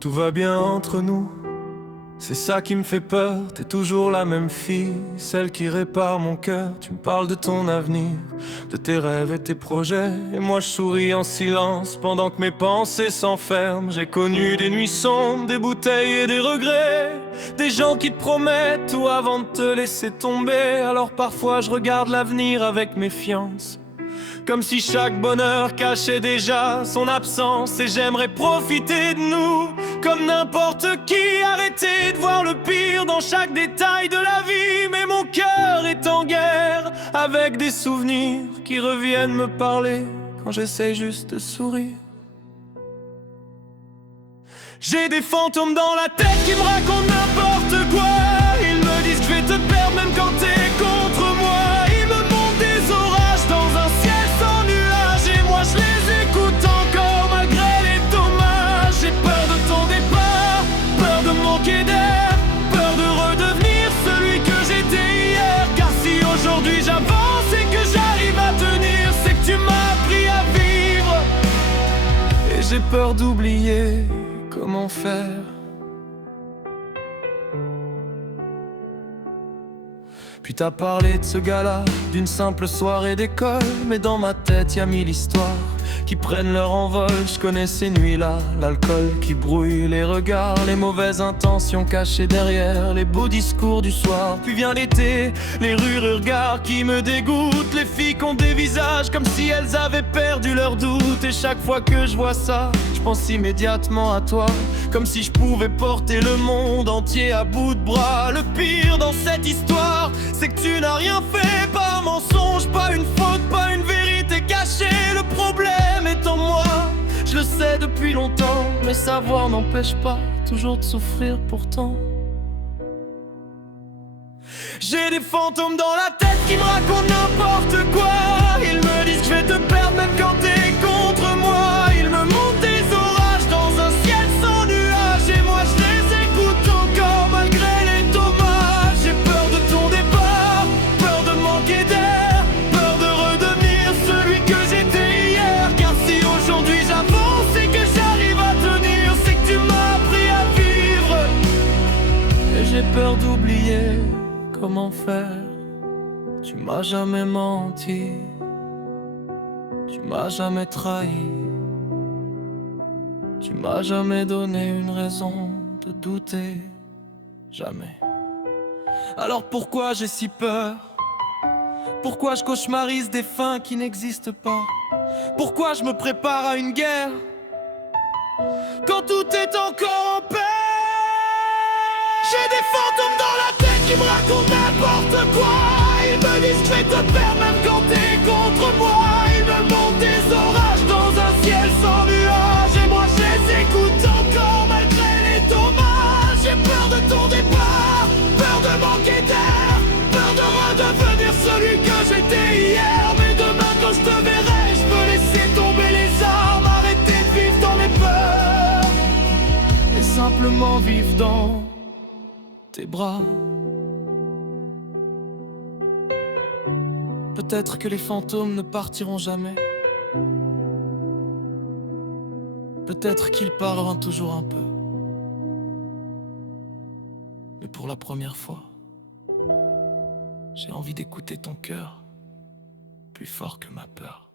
Tout va bien entre nous, c'est ça qui me fait peur. T'es toujours la même fille, celle qui répare mon cœur. Tu me parles de ton avenir, de tes rêves et tes projets, et moi je souris en silence pendant que mes pensées s'enferment. J'ai connu des nuits sombres, des bouteilles et des regrets, des gens qui te promettent tout avant de te laisser tomber. Alors parfois je regarde l'avenir avec méfiance, comme si chaque bonheur cachait déjà son absence. Et j'aimerais profiter de nous comme n'importe qui, arrêter de voir le pire dans chaque détail de la vie. Mais mon cœur est en guerre avec des souvenirs qui reviennent me parler quand j'essaie juste de sourire. J'ai des fantômes dans la tête qui me racontent n'importe quoi. Ils me disent que je vais te perdre même quand t'es contre moi. Ils me montrent des orages dans un ciel sans nuages, et moi je les écoute encore malgré les dommages. J'ai peur de ton départ, peur de manquer d'air, peur de redevenir celui que j'étais hier. Car si aujourd'hui j'avance et que j'arrive à tenir, c'est que tu m'as appris à vivre. Et j'ai peur d'oublier comment faire. Puis t'as parlé de ce gars-là, d'une simple soirée d'école, mais dans ma tête y a mille histoires qui prennent leur envol. Je connais ces nuits-là, l'alcool qui brouille les regards, les mauvaises intentions cachées derrière les beaux discours du soir. Puis vient l'été, les rues regards qui me dégoûtent, les filles qui ont des visages comme si elles avaient perdu leurs doutes. Et chaque fois que je vois ça, je pense immédiatement à toi, comme si je pouvais porter le monde entier à bout de bras. Le pire dans cette histoire, c'est que tu n'as rien fait, pas un mensonge, pas une faute, pas une vérité cachée. Le problème est en moi, je le sais depuis longtemps, mais savoir n'empêche pas toujours de souffrir pourtant. J'ai des fantômes dans la tête qui me racontent n'importe quoi. Ils me disent que je vais te perdre même quand t'es contre moi. Ils me montrent des orages dans un ciel sans nuages, et moi je les écoute encore malgré les dommages. J'ai peur de ton départ, peur de manquer d'air, peur de redevenir celui que j'étais hier. Car si aujourd'hui j'avance et que j'arrive à tenir, c'est que tu m'as appris à vivre. Et j'ai peur d'oublier comment faire. Tu m'as jamais menti, tu m'as jamais trahi, tu m'as jamais donné une raison de douter, jamais. Alors pourquoi j'ai si peur? Pourquoi je cauchemarise des fins qui n'existent pas? Pourquoi je me prépare à une guerre quand tout est encore en paix? J'ai des fantômes dans la tête qui me racontent n'importe quoi. Ils me disent que je vais te perdre même quand t'es contre moi. Ils me montrent des orages dans un ciel sans nuages, et moi je les écoute encore malgré les dommages. J'ai peur de ton départ, peur de manquer d'air, peur de redevenir celui que j'étais hier. Mais demain quand je te verrai, je peux laisser tomber les armes, arrêter de vivre dans mes peurs et simplement vivre dans tes bras. Peut-être que les fantômes ne partiront jamais. Peut-être qu'ils parleront toujours un peu. Mais pour la première fois, j'ai envie d'écouter ton cœur plus fort que ma peur.